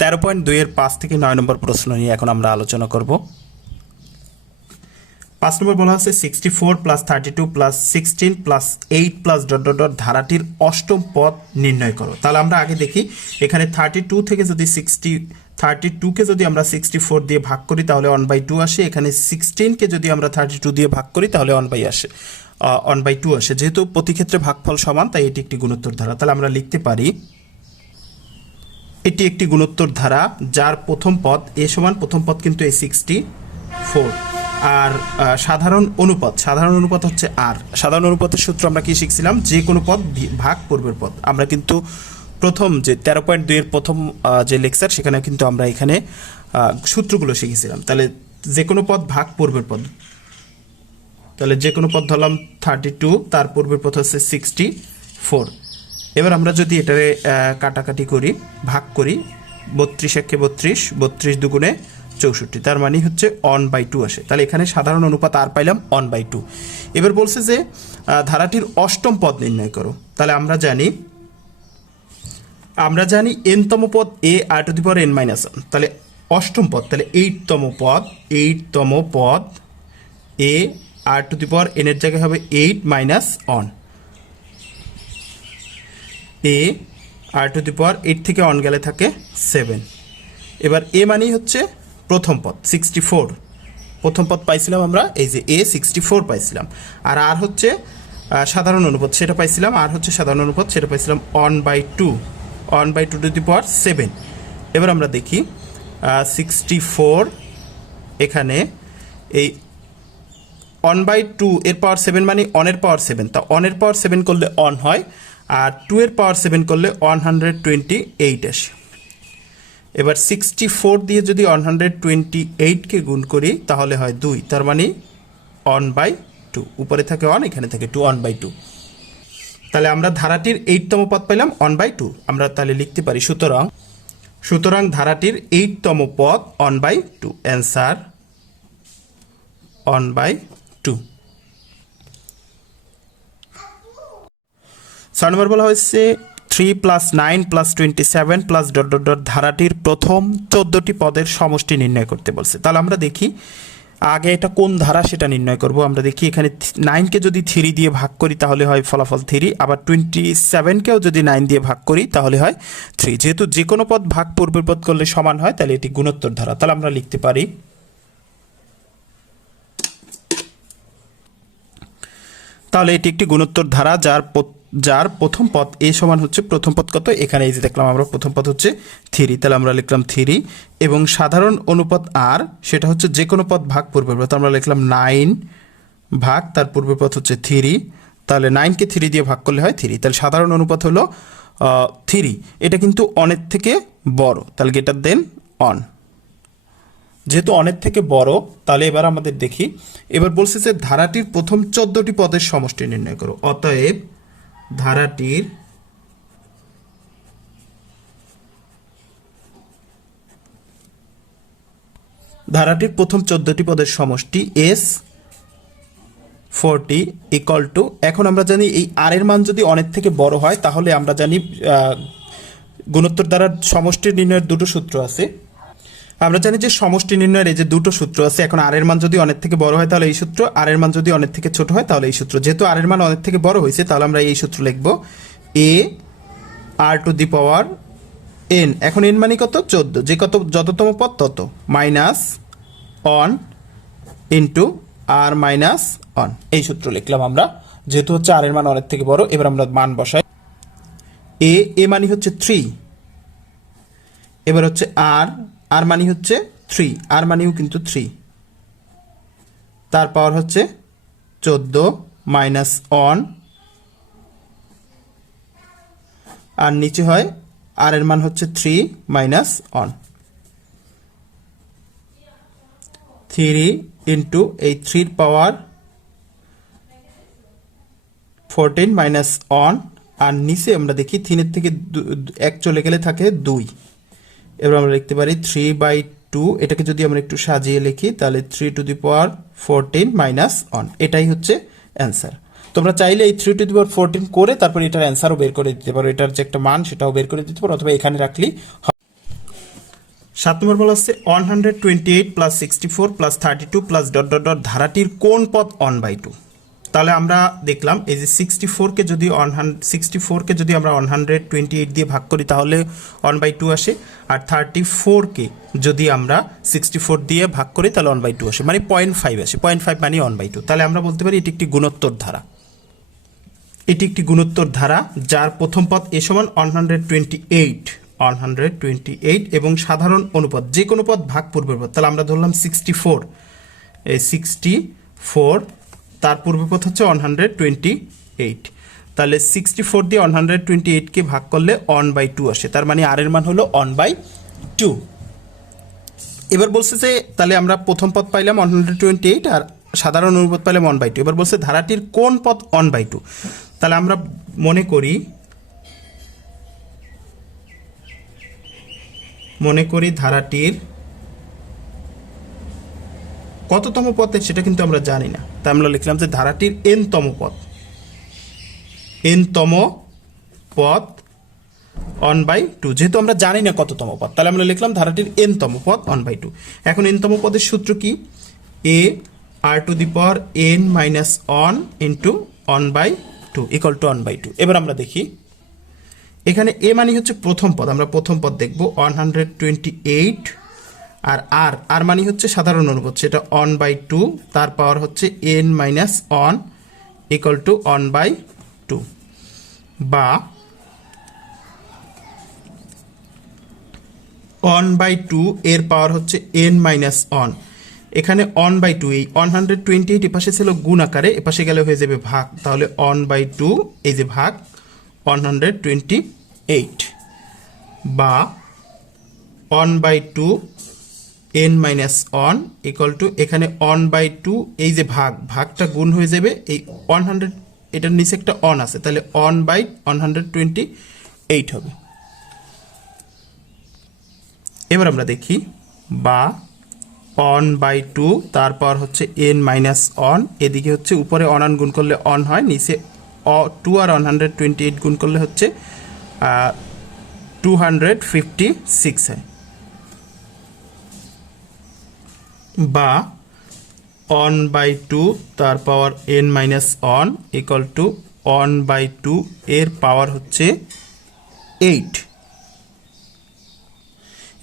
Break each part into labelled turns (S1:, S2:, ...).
S1: তেরো পয়েন্ট দুইয়ের পাঁচ থেকে নয় নম্বর প্রশ্ন নিয়ে এখন আমরা আলোচনা করব। পাঁচ নম্বর বলা হচ্ছে sixty four plus thirty two plus sixteen plus eight plus dot dot dot ধারাটির অষ্টম পদ নির্ণয় করো। তাহলে আমরা আগে দেখি, এখানে থার্টি টু থেকে যদি সিক্সটি থার্টি টুকে যদি আমরা সিক্সটি ফোর দিয়ে ভাগ করি, তাহলে ওয়ান বাই টু আসে। এখানে সিক্সটিনকে যদি আমরা থার্টি টু দিয়ে ভাগ করি, তাহলে ওয়ান বাই আসে। ওয়ান বাই টু আসে। যেহেতু প্রতি ক্ষেত্রে ভাগফল সমান, তাই এটি একটি গুণোত্তর ধারা। তাহলে আমরা লিখতে পারি এটি একটি গুণোত্তর ধারা যার প্রথম পদ এ সমান, প্রথম পদ কিন্তু এই সিক্সটি ফোর আর সাধারণ অনুপাত সাধারণ অনুপাত হচ্ছে আর সাধারণ অনুপাতের সূত্র আমরা কি শিখছিলাম? যে কোনো পদ ভাগ পূর্বের পদ। আমরা কিন্তু প্রথম যে তেরো পয়েন্ট দুইয়ের প্রথম যে লেকচার সেখানে কিন্তু আমরা এখানে সূত্রগুলো শিখেছিলাম। তাহলে যে কোনো পদ ভাগ পূর্বের পদ। তাহলে যে কোনো পদ ধরলাম থার্টি টু তার পূর্বের পথ হচ্ছে সিক্সটি ফোর এবার আমরা যদি এটারে কাটাকাটি করি, ভাগ করি, বত্রিশ একে বত্রিশ বত্রিশ দুগুণে চৌষট্টি, তার মানে হচ্ছে অন বাই টু আসে। তাহলে এখানে সাধারণ অনুপাত আর পাইলাম অন বাই টু এবার বলছে যে ধারাটির অষ্টম পদ নির্ণয় করো। তাহলে আমরা জানি আমরা জানি এনতম পদ A R to the power N minus one তাহলে অষ্টম পদ, তাহলে এইটতম পদ এইটতম পদ এ আর টু দি পাওয়ার এন এর জায়গায় হবে eight minus one A R to the power eight থেকে অন গেলে থাকে সেভেন এবার এ মানেই হচ্ছে প্রথম পদ সিক্সটি ফোর প্রথম পদ পাইছিলাম আমরা, এই যে এ সিক্সটি ফোর পাইছিলাম। আর আর হচ্ছে সাধারণ অনুপাত সেটা পাইছিলাম। আর হচ্ছে সাধারণ অনুপাত সেটা পাইছিলাম one by two one by two to the power seven এবার আমরা দেখি সিক্সটি ফোর এখানে এই অন বাই টু এর পাওয়ার সেভেন মানে অনের পাওয়ার সেভেন তা অনের পাওয়ার সেভেন করলে অন হয় আর টু এর পাওয়ার সেভেন করলে ওয়ান হান্ড্রেড টোয়েন্টি এইট আসে এবার সিক্সটি ফোর দিয়ে যদি ওয়ান হান্ড্রেড টোয়েন্টি এইটকে গুণ করি, তাহলে হয় দুই। তার মানে ওয়ান বাই টু উপরে থাকে ওয়ান এখানে থাকে টু ওয়ান বাই টু তাহলে আমরা ধারাটির এইটতম পদ পাইলাম ওয়ান বাই টু আমরা তাহলে লিখতে পারি সুতরাং সুতরাং ধারাটির এইটতম পদ one by two answer one by two ছয় নম্বর বলা হয়েছে three plus nine plus twenty seven plus dot dot dot ধারাটির প্রথম চোদ্দটি পদের সমষ্টি নির্ণয় করতে বলছে। তাহলে আমরা দেখি আগে এটা কোন ধারা সেটা নির্ণয় করব। আমরা দেখি এখানে নাইনকে যদি থ্রি দিয়ে ভাগ করি তাহলে হয় ফলাফল থ্রি আবার টোয়েন্টি সেভেনকেও যদি নাইন দিয়ে ভাগ করি তাহলে হয় থ্রি যেহেতু যে কোনো পদ ভাগ পূর্বের পদ করলে সমান হয়, তাহলে এটি গুণোত্তর ধারা। তাহলে আমরা লিখতে পারি তাহলে এটি একটি গুণোত্তর ধারা, যার যার প্রথম পদ এ সমান হচ্ছে, প্রথম পদ কত? এখানে এই যে দেখলাম আমরা প্রথম পদ হচ্ছে থ্রি, তাহলে আমরা লিখলাম থ্রি। এবং সাধারণ অনুপাত আর, সেটা হচ্ছে যে কোনো পদ ভাগ পূর্বের পথ আমরা লিখলাম নাইন ভাগ, তার পূর্বের পথ হচ্ছে থ্রি। তাহলে নাইনকে থ্রি দিয়ে ভাগ করলে হয় থ্রি। তাহলে সাধারণ অনুপাত হলো থ্রি। এটা কিন্তু অনেক থেকে বড়। তাহলে গেটার দেন অন যেহেতু অনেক থেকে বড়, তাহলে এবার আমাদের দেখি। এবার বলছে যে ধারাটির প্রথম চোদ্দটি পদের সমষ্টি নির্ণয় করো। অতএব ধারাটির ধারাটির প্রথম চোদ্দটি পদের সমষ্টি এস ফোরটি ইকাল টু এখন আমরা জানি এই আর এর মান যদি অনেক থেকে বড় হয়, তাহলে আমরা জানি গুণোত্তর দ্বারা সমষ্টি নির্ণয়ের দুটো সূত্র আছে। আমরা জানি যে সমষ্টি নির্ণয়ের এই যে দুটো সূত্র আছে, এখন আর এর মান যদি অনেক থেকে বড় হয় তাহলে এই সূত্র আর এর মান যদি অনেক থেকে ছোট হয় তাহলে এই সূত্র। যেহেতু আর এর মান অনেক থেকে বড় হয়েছে, তাহলে আমরা এই সূত্র লিখব A R to the power N এখন এন মানে কত? চোদ্দ। যে কত, যততম পদ তত। Minus one into R minus one এই সূত্র লিখলাম আমরা। যেহেতু হচ্ছে আর এর মান অনেক থেকে বড়, এবার আমরা মান বসাই। এ এ মানে হচ্ছে থ্রি এবার হচ্ছে আর আর মানি হচ্ছে থ্রি আর মানিও কিন্তু থ্রি তার পাওয়ার হচ্ছে চোদ্দ মাইনাস অন আর নিচে হয় আর এর মান হচ্ছে three minus one three into এই থ্রির পাওয়ার ফোরটিন মাইনাস অন আর নিচে আমরা দেখি তিনের থেকে এক চলে গেলে থাকে দুই। এবার আমরা লিখতে পারি থ্রি বাই টু এটাকে যদি আমরা একটু সাজিয়ে লিখি, তাহলে three to the power fourteen minus one এটাই হচ্ছে অ্যান্সার তোমরা চাইলে এই three to the power fourteen করে তারপর এটার অ্যান্সারও বের করে দিতে পারো। এটার যে একটা মান, সেটাও বের করে দিতে পারো, অথবা এখানে রাখলেই হবে। সাত নম্বর বলা হচ্ছে one hundred twenty eight plus sixty four plus thirty two plus dot dot dot ধারাটির কোন পথ অন বাই টু তাহলে আমরা দেখলাম এই যে সিক্সটি ফোরকে যদি ওয়ান হান্ড্রেড সিক্সটি ফোরকে যদি আমরা ওয়ান হান্ড্রেড টোয়েন্টি এইট দিয়ে ভাগ করি, তাহলে ওয়ান বাই টু আসে। আর থার্টি ফোরকে যদি আমরা সিক্সটি ফোর দিয়ে ভাগ করি, তাহলে ওয়ান বাই টু আসে। মানে পয়েন্ট ফাইভ আসে। পয়েন্ট ফাইভ মানে ওয়ান বাই টু তাহলে আমরা বলতে পারি এটি একটি গুণোত্তর ধারা। এটি একটি গুণোত্তর ধারা যার প্রথম পদ এ সমান one hundred twenty eight one hundred twenty eight এবং সাধারণ অনুপাত, যে কোনো পদ ভাগ পূর্বের পদ। তাহলে আমরা ধরলাম সিক্সটি ফোর এই সিক্সটি ফোর তার পূর্বপদ হচ্ছে ওয়ান হান্ড্রেড টোয়েন্টি এইট তাহলে সিক্সটি ফোর দিয়ে ওয়ান হান্ড্রেড টোয়েন্টি এইটকে ভাগ করলে ওয়ান বাই টু আসে। তার মানে আর এর মান হলো ওয়ান বাই টু এবার বলছে যে, তাহলে আমরা প্রথম পথ পাইলাম ওয়ান হান্ড্রেড টোয়েন্টি এইট আর সাধারণ অনুপাত পাইলাম ওয়ান বাই টু এবার বলছে ধারাটির কোন পথ ওয়ান বাই টু তাহলে আমরা মনে করি মনে করি ধারাটির কততম পথে সেটা কিন্তু আমরা জানি না। তাই আমরা লিখলাম যে ধারাটির এন তম পথ এন তম পথ অন বাই টু যেহেতু আমরা জানি না কততম পদ, তাহলে আমরা লিখলাম ধারাটির এন তম পদ অন বাই টু এখন এনতম পদের সূত্র কি? A R to the power N minus one into one by two equal to one by two এবার আমরা দেখি। এখানে এ মানে হচ্ছে প্রথম পদ, আমরা প্রথম পদ দেখব। One hundred twenty eight R R R মানে হচ্ছে সাধারণ অনুপাত, সেটা অন বাই টু তার পাওয়ার হচ্ছে N minus one equal to one by two বা অন বাই টু এর পাওয়ার হচ্ছে এন মাইনাস অন এখানে অন বাই টু এই ওয়ান হান্ড্রেড টোয়েন্টি এইট এপাশে ছিল গুণ আকারে এপাশে গেলে হয়ে যাবে ভাগ। তাহলে অন বাই টু এই যে ভাগ ওয়ান হান্ড্রেড টোয়েন্টি এইট বা one by two N minus one equal to এখানে অন বাই টু এই যে ভাগ, ভাগটা গুণ হয়ে যাবে, এই ওয়ান হান্ড্রেড এটার নিচে একটা অন আছে, তাহলে one by one hundred twenty eight হবে। এবার আমরা দেখি, বা অন বাই টু তারপর হচ্ছে এন মাইনাস অন এদিকে হচ্ছে উপরে অন অন গুণ করলে অন হয়, নিচে অ টু আর ওয়ান হান্ড্রেড টোয়েন্টি এইট গুণ করলে হচ্ছে টু হান্ড্রেড ফিফটি সিক্স হয়। বা অন বাই টু তার power n minus one equal to one by two এর পাওয়ার হচ্ছে এইট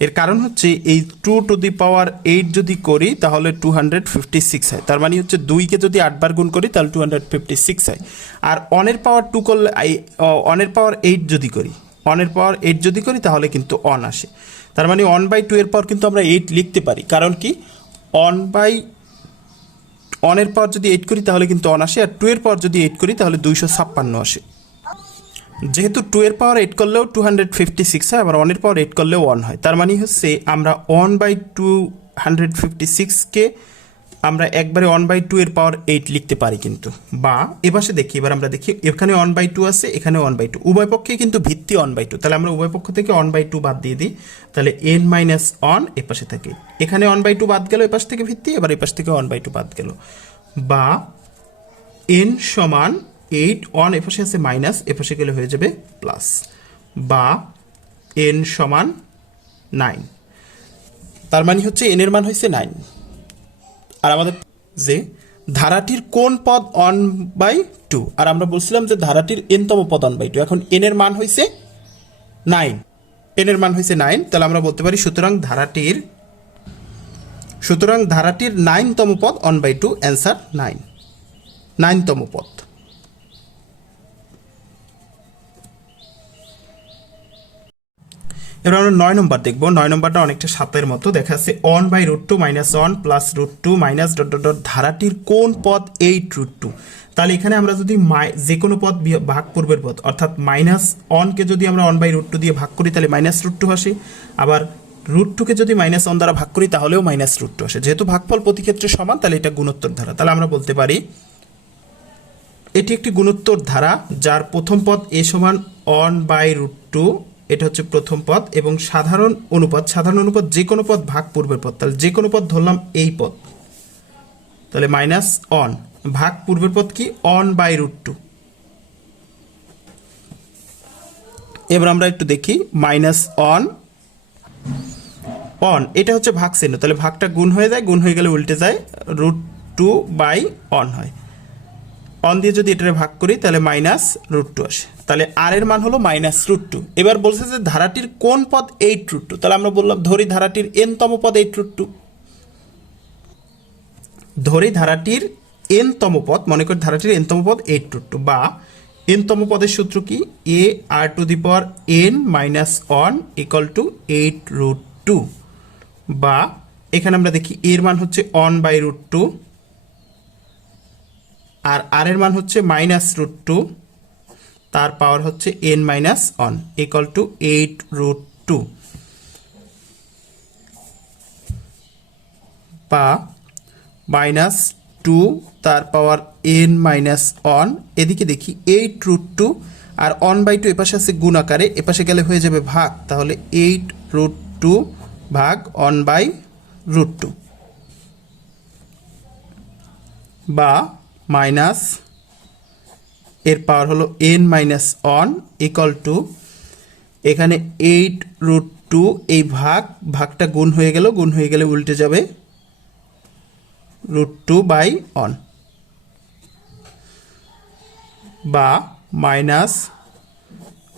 S1: এর কারণ হচ্ছে এই two to the power eight যদি করি, তাহলে টু হান্ড্রেড ফিফটি সিক্স হয়। তার মানে হচ্ছে দুইকে যদি আটবার গুণ করি, তাহলে টু হান্ড্রেড ফিফটি সিক্স হয়। আর অনের পাওয়ার টু করলে অনের পাওয়ার এইট যদি করি অনের পাওয়ার এইট যদি করি, তাহলে কিন্তু অন আসে। তার মানে অন বাই টু এর পাওয়ার কিন্তু আমরা এইট লিখতে পারি। কারণ কি? অন বাই অনের পর যদি এইট করি তাহলে কিন্তু অন আসে, আর টু এর পর যদি এইট করি তাহলে দুইশো ছাপ্পান্ন আসে। যেহেতু টু এর পাওয়ার এইট করলেও টু হান্ড্রেড ফিফটি সিক্স হয়, আবার অনের পাওয়ার এইট করলেও ওয়ান হয়। তার মানে হচ্ছে আমরা one by two hundred fifty সিক্সকে আমরা একবারে ওয়ান বাই টু এর পাওয়ার এইট লিখতে পারি কিন্তু। বা এপাশে দেখি, এবার আমরা দেখি, এখানে ওয়ান বাই টু আছে, এখানে ওয়ান বাই টু উভয় পক্ষে কিন্তু ভিত্তি ওয়ান বাই টু তাহলে আমরা উভয় পক্ষ থেকে ওয়ান বাই টু বাদ দিয়ে দিই। তাহলে এন মাইনাস অন এপাশে থাকে। এখানে ওয়ান বাই টু বাদ গেল, এপাশ থেকে ভিত্তি, এবার এপাশ থেকে ওয়ান বাই টু বাদ গেল। বা এন সমান এইট ওয়ান এপাশে আছে মাইনাস এপাশে গেলে হয়ে যাবে প্লাস বা এন সমান নাইন তার মানে হচ্ছে এন এর মান হয়েছে নাইন আর আমাদের যে ধারাটির কোন পদ অন বাই টু আর আমরা বলছিলাম যে ধারাটির এনতম পদ অন বাই টু এখন এন এর মান হয়েছে নাইন এন এর মান হয়েছে নাইন তাহলে আমরা বলতে পারি সুতরাং ধারাটির সুতরাং ধারাটির নাইনতম পদ one by two answer nine নাইনতম পদ। এবার আমরা নয় নম্বর দেখব। নয় নম্বরটা অনেকটা সাতের মতো দেখা যাচ্ছে one by root two minus one plus root two minus dot dot dot ধারাটির কোন পথ এইট রুট টু তাহলে এখানে আমরা যদি যে কোনো বিয়- ভাগ পূর্বের পথ অর্থাৎ মাইনাস অনকে যদি আমরা অন বাই রুট টু দিয়ে ভাগ করি, তাহলে মাইনাস রুট টু আসে। আবার রুট টুকে যদি মাইনাস অন দ্বারা ভাগ করি, তাহলেও মাইনাস রুট টু আসে। যেহেতু ভাগফল প্রতি ক্ষেত্রে সমান, তাহলে এটা গুণোত্তর ধারা। তাহলে আমরা বলতে পারি, এটি একটি গুণোত্তর ধারা, যার প্রথম পদ এ সমান অন বাই রুট টু এটা হচ্ছে প্রথম পদ এবং সাধারণ অনুপাত সাধারণ অনুপাত যে কোনো পদ ভাগ পূর্বের পদ। তাহলে যে কোনো পদ ধরলাম এই পদ। তাহলে মাইনাস অন ভাগ পূর্বের পদ কি? অন বাই রুট টু এবার আমরা একটু দেখি মাইনাস অন অন এটা হচ্ছে ভাগ চিহ্ন তাহলে ভাগটা গুণ হয়ে যায়, গুণ হয়ে গেলে উল্টে যায় রুট টু বাই অন হয়। অন দিয়ে যদি এটারে ভাগ করি, তাহলে মাইনাস রুট টু আসে। তাহলে আর এর মান হলো মাইনাস রুট টু এবার বলছে যে ধারাটির কোন পদ এইট রুট টু তাহলে আমরা বললাম, ধরি ধারাটির এনতম পদ এইট রুট টু ধরি ধারাটির এনতম পদ, মনে করি ধারাটির এনতম পদ এইট রুট টু বা এনতম পদের সূত্র কি? A r to the power n minus one equal to eight root two বা এখানে আমরা দেখি, এর মান হচ্ছে অন বাই রুট টু আর আর এর মান হচ্ছে মাইনাস রুট টু তার পাওয়ার হচ্ছে n minus one equal to eight root two বা মাইনাস টু তার পাওয়ার এন মাইনাস অন এদিকে দেখি এইট রুট টু আর অন বাই টু এপাশে আছে গুণ আকারে, এপাশে গেলে হয়ে যাবে ভাগ, তাহলে এইট রুট টু ভাগ অন বাই রুট টু বা মাইনাস, এর পাওয়ার হলো n minus one equal to এখানে এইট রুট টু এই ভাগ, ভাগটা গুণ হয়ে গেল, গুণ হয়ে গেলে উল্টে যাবে রুট টু বাই অন বা মাইনাস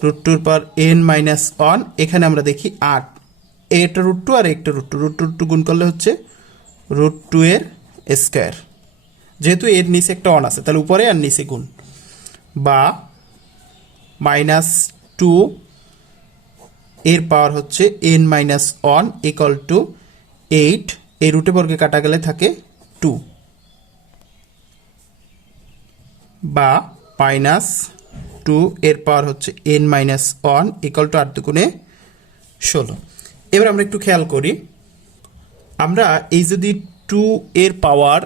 S1: রুট টুর পর এন মাইনাস অন এখানে আমরা দেখি আট। একটা রুট টু আর একটা রুট টু রুট টু গুণ করলে হচ্ছে রুট টু এর স্কোয়ার যেহেতু এর নিচে একটা অন আছে, তাহলে উপরে আর নিচে গুণ। বা মাইনাস টু এর পাওয়ার হচ্ছে n minus one equal to eight এই রুটে বর্গে কাটা গেলে থাকে টু বা মাইনাস টু এর পাওয়ার হচ্ছে n minus one equal to আট দুগুণে ষোলো। এবার আমরা একটু খেয়াল করি। আমরা এই যদি টু এর পাওয়ার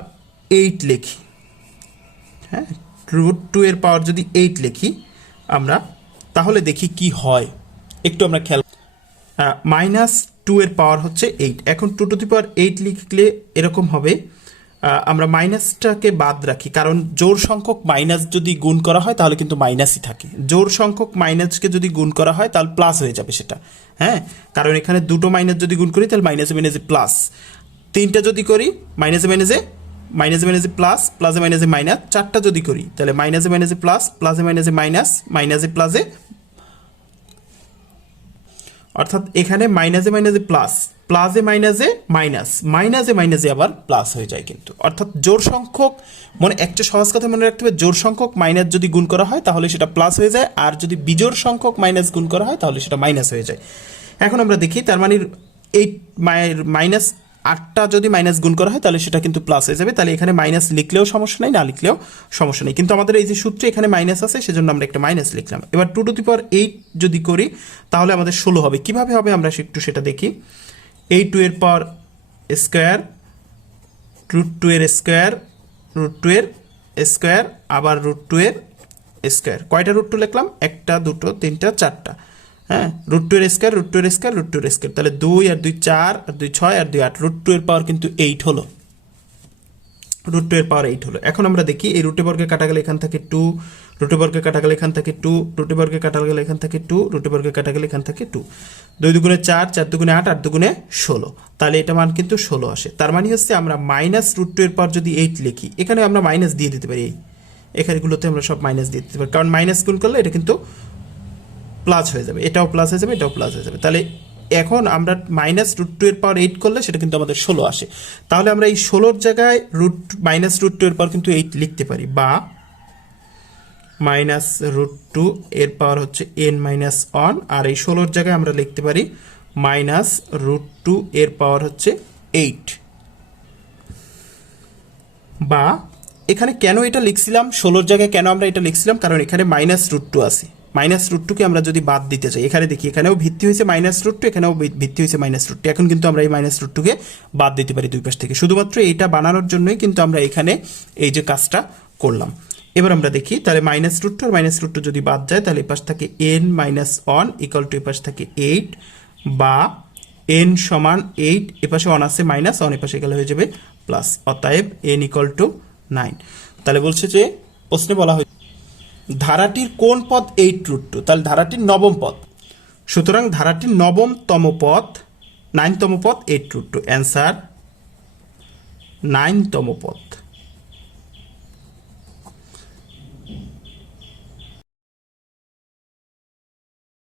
S1: এইট লিখি। হ্যাঁ রুট টু এর পাওয়ার যদি এইট লিখি আমরা, তাহলে দেখি কি হয়। একটু আমরা খেয়াল মাইনাস টু এর পাওয়ার হচ্ছে এইট এখন two to the power eight লিখলে এরকম হবে। আমরা মাইনাসটাকে বাদ রাখি, কারণ জোর সংখ্যক মাইনাস যদি গুণ করা হয়, তাহলে কিন্তু মাইনাসই থাকে। জোর সংখ্যক মাইনাসকে যদি গুণ করা হয়, তাহলে প্লাস হয়ে যাবে সেটা। হ্যাঁ কারণ এখানে দুটো মাইনাস যদি গুণ করি, তাহলে মাইনাসে মাইনাসে প্লাস তিনটা যদি করি মাইনাসে মাইনাসে মাইনাসে মাইনাসে প্লাস প্লাসে মাইনাসে মাইনাস চারটা যদি করি, তাহলে মাইনাসে মাইনাসে প্লাস প্লাসে মাইনাসে মাইনাস মাইনাসে প্লাসে অর্থাৎ এখানে মাইনাসে মাইনাসে প্লাস প্লাসে মাইনাসে মাইনাস মাইনাসে মাইনাসে আবার প্লাস হয়ে যায় কিন্তু। অর্থাৎ জোর সংখ্যক, মনে একটা সহজ কথা মনে রাখতে হবে জোর সংখ্যক মাইনাস যদি গুণ করা হয়, তাহলে সেটা প্লাস হয়ে যায়, আর যদি বিজোড় সংখ্যক মাইনাস গুণ করা হয়, তাহলে সেটা মাইনাস হয়ে যায়। এখন আমরা দেখি, তার মানে এইট মাইনাস আটটা যদি মাইনাস গুণ করা হয়, তাহলে সেটা কিন্তু প্লাস হয়ে যাবে। তাহলে এখানে মাইনাস লিখলেও সমস্যা নেই, না লিখলেও সমস্যা নেই। কিন্তু আমাদের এই যে সূত্রে এখানে মাইনাস আছে, সেজন্য আমরা একটা মাইনাস লিখলাম। এবার two to the power eight যদি করি, তাহলে আমাদের ষোলো হবে। কীভাবে হবে? আমরা একটু সেটা দেখি। এই টু এর পাওয়ার স্কোয়ার রুট টু এর স্কোয়ার রুট টু এর স্কোয়ার আবার রুট টু এর স্কোয়ার কয়টা রুট টু লিখলাম? একটা, দুটো, তিনটা, চারটা। হ্যাঁ রুট টু এর স্কোয়ার রুট টু এর স্কোয়ার রুট টু এর স্কোয়ার তাহলে দুই আর দুই চার আর দুই ছয় আর দুই আট রুট টু এর পাওয়ার কিন্তু এইট হলো রুট টু এর পাওয়ার এইট হলো এখন আমরা দেখি এই রুটে বর্গে কাটা গেলে এখান থেকে টু রুটে বর্গে কাটা গেলে এখান থেকে টু রুটে বর্গে কাটা গেলে এখান থেকে টু রুটে বর্গে কাটা গেলে এখান থেকে টু দুই দুগুণে চার চার দুগুণে আট আট দুগুণে ষোলো তাহলে এটা মান কিন্তু ষোলো আসে তার মানে হচ্ছে আমরা মাইনাস রুট টু এর পাওয়ার যদি এইট লিখি এখানে আমরা মাইনাস দিয়ে দিতে পারি এই এখানেগুলোতে আমরা সব মাইনাস দিয়ে দিতে পারি কারণ মাইনাস গুণ করলে এটা কিন্তু প্লাস হয়ে যাবে। এটাও প্লাস হয়ে যাবে, এটাও প্লাস হয়ে যাবে। তাহলে এখন আমরা মাইনাস রুট টু এর পাওয়ার এইট করলে সেটা কিন্তু আমাদের ষোলো আসে। তাহলে আমরা এই ষোলোর জায়গায় রুট মাইনাস রুট টু এর পাওয়ার কিন্তু এইট লিখতে পারি। বা মাইনাস রুট টু এর পাওয়ার হচ্ছে এন মাইনাস ওয়ান আর এই ষোলোর জায়গায় আমরা লিখতে পারি মাইনাস রুট টু এর পাওয়ার হচ্ছে এইট বা এখানে কেন এটা লিখছিলাম? ষোলোর জায়গায় কেন আমরা এটা লিখছিলাম? কারণ এখানে মাইনাস রুট টু আছে। মাইনাস রুট টুকে আমরা যদি বাদ দিতে চাই, এখানে দেখি, এখানেও ভিত্তি হয়েছে মাইনাস রুট টু এখানেও ভিত্তি হয়েছে মাইনাস রুট টু এখন কিন্তু আমরা এই মাইনাস রুট টুকে বাদ দিতে পারি দুই পাশ থেকে। শুধুমাত্র এইটা বানানোর জন্যই কিন্তু আমরা এখানে এই যে কাজটা করলাম। এবার আমরা দেখি, তাহলে মাইনাস রুট টু আর মাইনাস রুট টু যদি বাদ যায়, তাহলে এই পাশ থাকে n minus one equal to এপাশ থাকে এইট বা এন সমান এইট এপাশে ওয়ান আছে মাইনাস ওয়ান এপাশে গেলে হয়ে যাবে প্লাস। অতএব এন ইকাল টু নাইন তাহলে বলছে যে প্রশ্নে বলা হয় ধারাটির কোন পদ এইট রুট টু তাহলে ধারাটির নবম পদ। সুতরাং ধারাটির নবমতম পথ নাইনতম পথ এইট রুট টু অ্যান্সার, নাইনতম পদ।